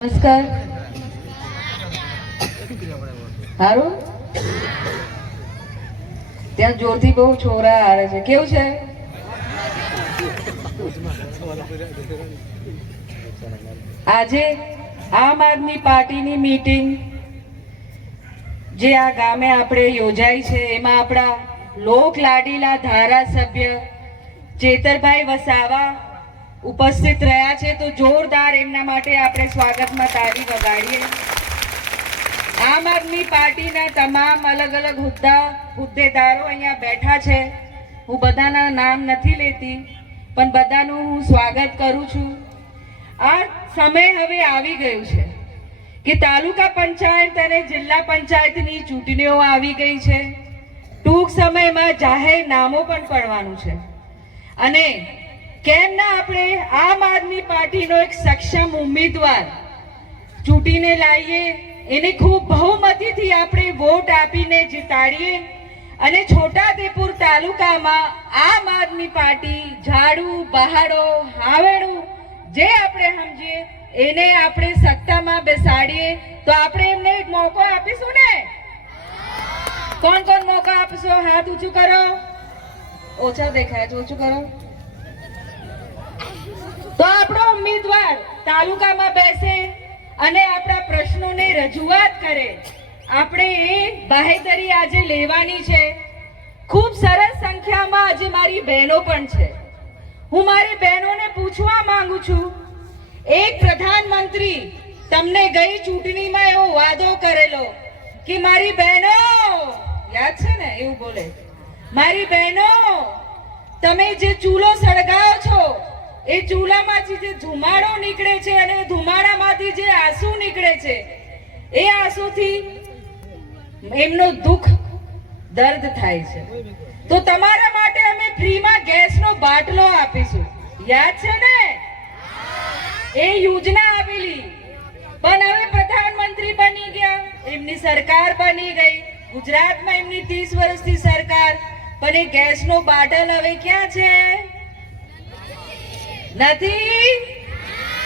નમસ્કાર. સારું ત્યાં જોરથી બહુ છોરા આવે છે. કેવું છે? આજે આમ આદમી પાર્ટીની મીટિંગ જે આ ગામે આપણે યોજાઈ છે એમાં આપણા લોક લાડીલા ધારાસભ્ય ચેતરભાઈ વસાવા ઉપસ્થિત રહ્યા છે. તો જોરદાર એમના માટે આપણે સ્વાગતમાં તાળી વગાડીએ. આમ આદમી પાર્ટીના તમામ અલગ અલગ હોદ્દેદારો અહીંયા બેઠા છે. હું બધાના નામ નથી લેતી પણ બધાનું હું સ્વાગત કરું છું. આ સમય હવે આવી ગયું છે કે તાલુકા પંચાયત અને જિલ્લા પંચાયતની ચૂંટણીઓ આવી ગઈ છે. ટૂંક સમયમાં જાહેરનામું પણ પડવાનું છે અને કેમ ના આપણે આમ આદમી પાર્ટીનો એક સક્ષમ ઉમેદવાર ચૂંટીને લાવીએ, એને ખૂબ બહુમતીથી આપણે વોટ આપીને જીતાડીએ અને છોટાઉદેપુર તાલુકામાં આમ આદમી પાર્ટી ઝાડુ બહાડો હાવેડું જે આપણે સમજીએ એને આપણે સત્તામાં બેસાડીએ. તો આપણે એમને એક મોકો આપીશું ને? કોણ કોણ મોકો આપશો? હાથ ઊંચું કરો. ઓછા દેખાય છે, ઊંચું કરો. તો આપણો ઉમેદવાર તાલુકામાં બેસે અને આપણા પ્રશ્નોને રજૂઆત કરે. આપણે એ બાહેધરી આજે લેવાની છે. ખૂબ સરસ સંખ્યામાં આજે મારી બહેનો પણ છે. હું મારી બહેનોને પૂછવા માંગુ છું, એક પ્રધાનમંત્રી તમને ગઈ ચૂંટણીમાં એવો વાદો કરેલો કે મારી બહેનો, યાદ છે ને? એવું બોલે, મારી બહેનો તમે જે ચૂલો સળગાવો છો એ ચૂલામાંથી જે ધુમાડો નીકળે છે અને ધુમાડામાંથી જે આંસુ નીકળે છે એ આંસુથી એમનો દુઃખ દર્દ થાય છે. તો તમારા માટે અમે ફ્રીમાં ગેસનો બાટલો આપીશું. યાદ છે ને? એ યોજના આવેલી પણ હવે પ્રધાનમંત્રી બની ગયા, એમની સરકાર બની ગઈ. ગુજરાતમાં એમની 30 વર્ષથી સરકાર, પણ એ ગેસનો બાટલ હવે ક્યાં છે? નથી,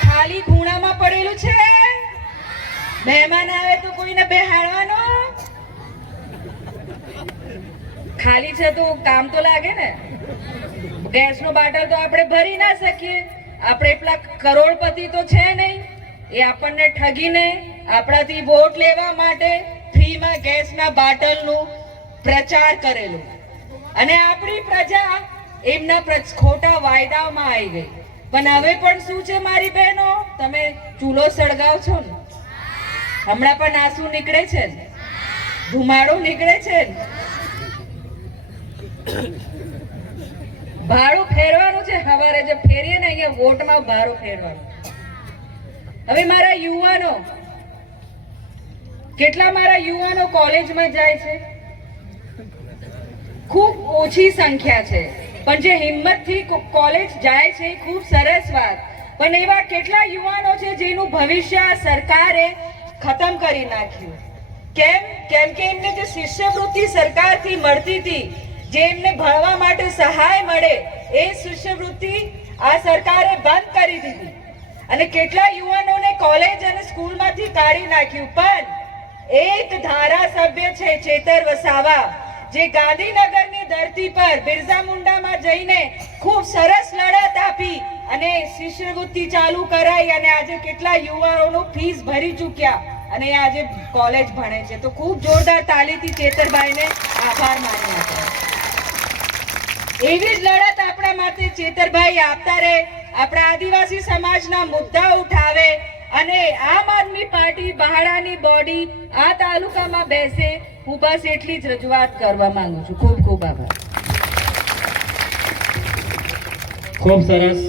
ખાલી ખૂણામાં પડેલું છે. મહેમાન આવે તો કોઈને બેહાડવાનો? ખાલી છે તો કામ તો લાગે ને. ગેસનો બાટલ તો આપણે ભરી ના શકીએ. આપણે એટલા કરોડપતિ તો છે નહીં. એ આપણને ઠગીને આપણાથી વોટ લેવા માટે ફ્રીમાં ગેસના બાટલનું પ્રચાર કરેલું અને આપણી પ્રજા એમના ખોટા વાયદાઓમાં આવી ગઈ. પણ હવે પણ શું છે મારી બહેનો? તમે ચૂલો સળગાવ છો ને, હમણાં પણ આંસુ નીકળે છે ને, ધુમાડો નીકળે છે ને. ભાડું ફેરવાનું છે. સવારે જે ફેરીએ ને અહીંયા વોટમાં ભાડું ફેરવાનું. હવે મારા યુવાનો, કેટલા મારા યુવાનો કોલેજમાં જાય છે? ખૂબ ઓછી સંખ્યા છે, પણ જે હિંમતથી કોલેજ જાય છે ખૂબ સરસ વાત. પણ એવા કેટલા યુવાનો છે જેનું ભવિષ્ય આ સરકારે ખતમ કરી નાખ્યું. કેમ? કેમ કે એમને જે શિષ્યવૃત્તિ સરકારથી મળતી હતી, જે એમને ભણવા માટે સહાય મળે, એ શિષ્યવૃત્તિ આ સરકારે બંધ કરી દીધી અને કેટલા યુવાનોને કોલેજ અને સ્કૂલમાંથી કાઢી નાખ્યું. પણ એક ધારાસભ્ય છે ચેતર વસાવા, જે ગાંધીનગરની ધરતી પર બિરસા મુંડામાં જઈને ખૂબ સરસ લડત આપી અને શિષ્યવૃત્તિ ચાલુ કરાઈ અને આજે કેટલા યુવાનોનું ફીસ ભરી ચૂક્યા અને આજે કોલેજ ભણે છે. તો ખૂબ જોરદાર તાલીથી ચેતરભાઈને આભાર માની આપે. એવી જ લડત આપણા માટે ચેતરભાઈ આપતા રહે, આપણા આદિવાસી સમાજના મુદ્દા ઉઠાવે અને આમ આદમી પાર્ટી બહાડાની બોડી આ તાલુકામાં બેસે. હું બસ એટલી જ રજૂઆત કરવા માંગુ છું. ખૂબ ખૂબ આભાર. ખૂબ સરસ.